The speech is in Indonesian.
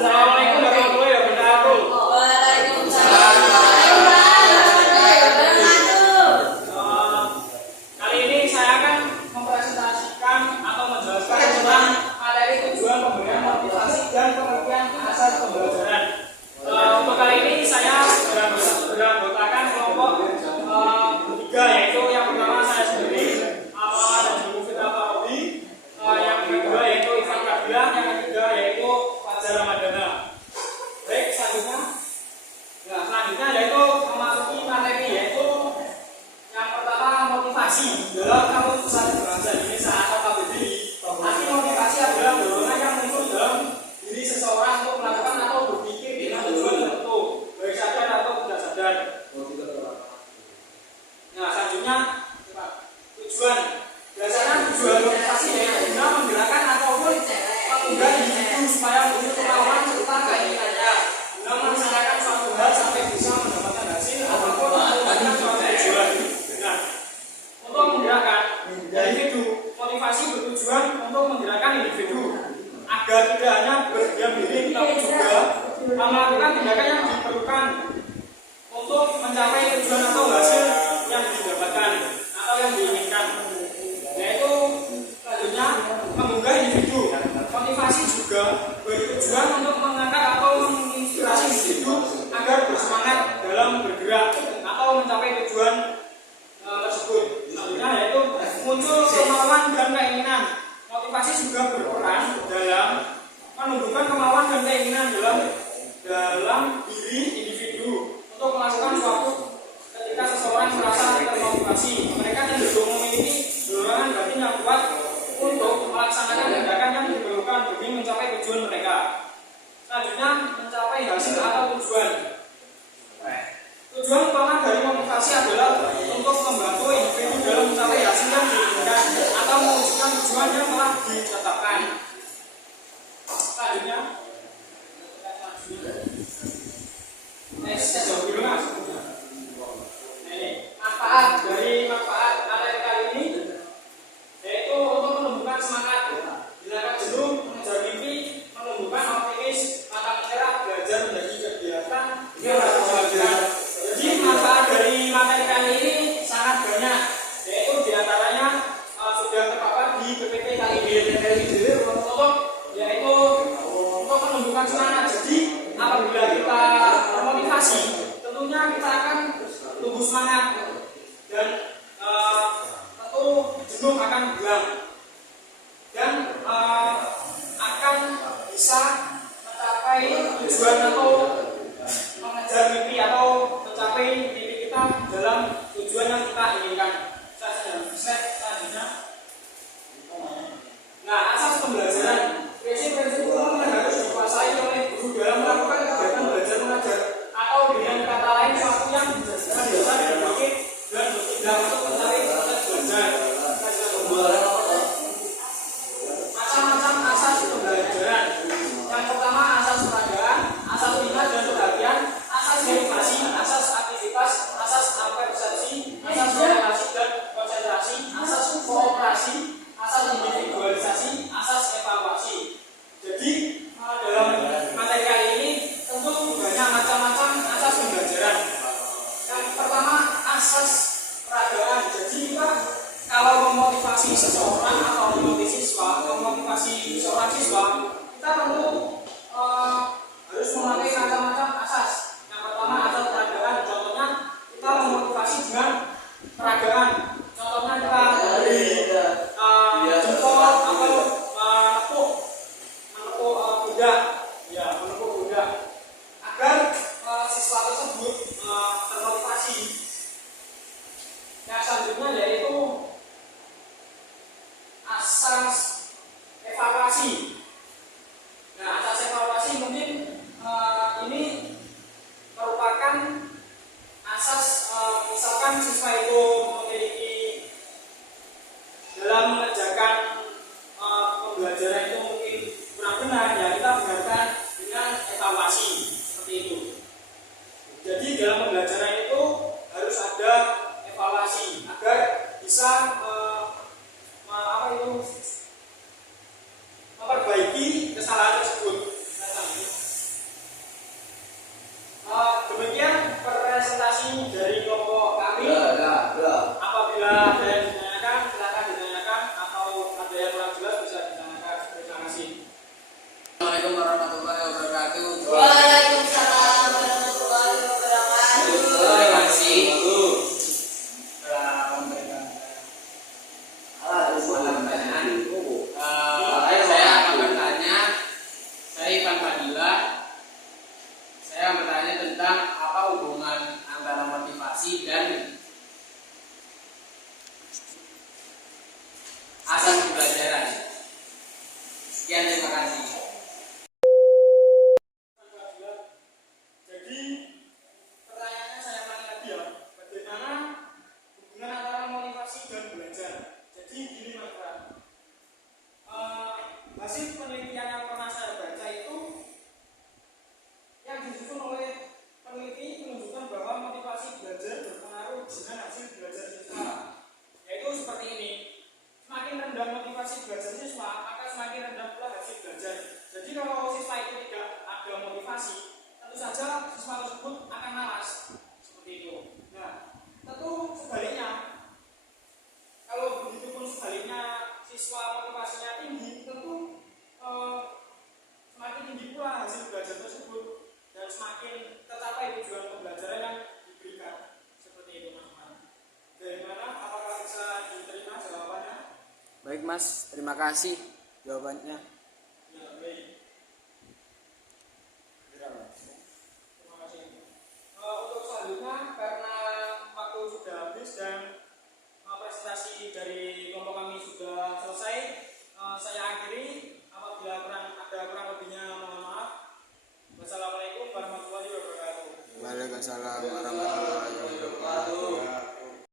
Assalamualaikum warahmatullahi wabarakatuh. Waalaikumsalam warahmatullahi wabarakatuh. Kali ini saya akan mempresentasikan atau menjelaskan tentang materi tujuan pemberian motivasi dan pengertian asas pembelajaran. Untuk kali ini saya beranggotakan kelompok bertiga, yaitu yang pertama saya sendiri, Amal dan Jum'u Fitra Farobi, yang kedua yaitu Ivan Kabilah, yang ketiga yaitu Fajar Ramadana. Baik, selanjutnya yaitu memasuki materi, yaitu yang pertama motivasi. Dalam kamus besar bahasa Indonesia atau KBBI, arti motivasi adalah dorongan yang muncul dalam diri seseorang untuk melakukan atau berpikir dengan tujuan tertentu, baik sadar atau tidak sadar. Selanjutnya tujuan. Biasanya tujuan motivasi yaitu guna menggerakkan ataupun menggugah individu supaya punya kemauan serta keinginannya, guna melaksanakan suatu hal sampai bisa mendapatkan hasil ataupun mendapatkan suatu tujuan. Untuk menggerakkan individu, motivasi bertujuan untuk menggerakkan individu agar tidak hanya berdiam diri, tapi juga melakukan tindakan yang diperlukan untuk mencapai tujuan atau hasil yang didapatkan atau yang diinginkan. Yaitu selanjutnya menggugah individu. Motivasi juga bertujuan untuk mengangkat atau menginspirasi individu agar bersemangat dalam bergerak atau mencapai tujuan tersebut. Selanjutnya yaitu muncul kemauan dan keinginan. Motivasi juga berperan dalam menumbuhkan kemauan dan keinginan dalam diri individu untuk melakukan suatu. Ketika seseorang merasa termotivasi, mereka cenderung memiliki dorongan batin yang kuat untuk melaksanakan tindakan yang diperlukan demi mencapai tujuan mereka. Selanjutnya, mencapai hasil atau tujuan. Tujuan utama dari motivasi adalah untuk membantu individu dalam mencapai hasil yang diinginkan atau mewujudkan tujuan yang telah ditetapkan. Selanjutnya, jauh dulu mas. Manfaat dari manfaat materi kali ini yaitu untuk menumbuhkan semangat, hilangkan jenuh, mengejar mimpi, menumbuhkan optimis, mata menyerah, belajar menjadi kegiatan yang harus dilakukan. Jadi manfaat dari materi kali ini sangat banyak, yaitu diantaranya sudah terpapat di PPT kali ini, yaitu untuk menumbuhkan semangat. Jadi apabila kita termotivasi, tentunya kita akan tumbuh semangat dan tentu jenuh akan hilang dan akan bisa mencapai tujuan atau mengejar mimpi atau mencapai mimpi kita dalam tujuan yang kita inginkan. Selanjutnya, asas pembelajaran. Prinsip-prinsip umum yang harus dikuasai oleh guru dalam melakukan kegiatan belajar mengajar, atau dengan kata lain suatu yang menjadikan dasar berpikir dan bertindak untuk mencari proses belajar. Macam-macam asas pembelajaran. Yang pertama asas peragaan, asas minat Assalamualaikum warahmatullahi wabarakatuh. Waalaikumsalam warahmatullahi wabarakatuh. Terima kasih. Saya akan bertanya. Saya Ivan Fadila. Saya bertanya tentang apa hubungan antara motivasi dan asas pembelajaran. Sekian, terima kasih. Jadi pertanyaannya saya tanya lagi ya, bagaimana hubungan antara motivasi dan belajar? Jadi gini Mas Bram, hasil penelitian yang pernah saya baca itu yang disusun oleh peneliti menunjukkan bahwa motivasi belajar berpengaruh dengan hasil belajar siswa, yaitu seperti ini. Semakin rendah motivasi belajar siswa, maka semakin rendah pula hasil belajar. Jadi kalau siswa itu tidak ada motivasi, tentu saja siswa tersebut akan malas, seperti itu. Nah, tentu sebaliknya, kalau begitu pun sebaliknya siswa motivasinya tinggi, tentu semakin tinggi pula hasil belajar tersebut dan semakin tercapai tujuan pembelajaran yang diberikan, seperti itu Mas. Dari mana? Apakah bisa diterima jawabannya? Baik Mas, terima kasih jawabannya. Ya, baik. Terima kasih. Untuk selanjutnya, karena waktu sudah habis dan presentasi dari kelompok kami sudah selesai, saya akhiri. Apabila ada kurang lebihnya, mohon maaf. Wassalamualaikum warahmatullahi wabarakatuh. Waalaikumsalam warahmatullahi wabarakatuh.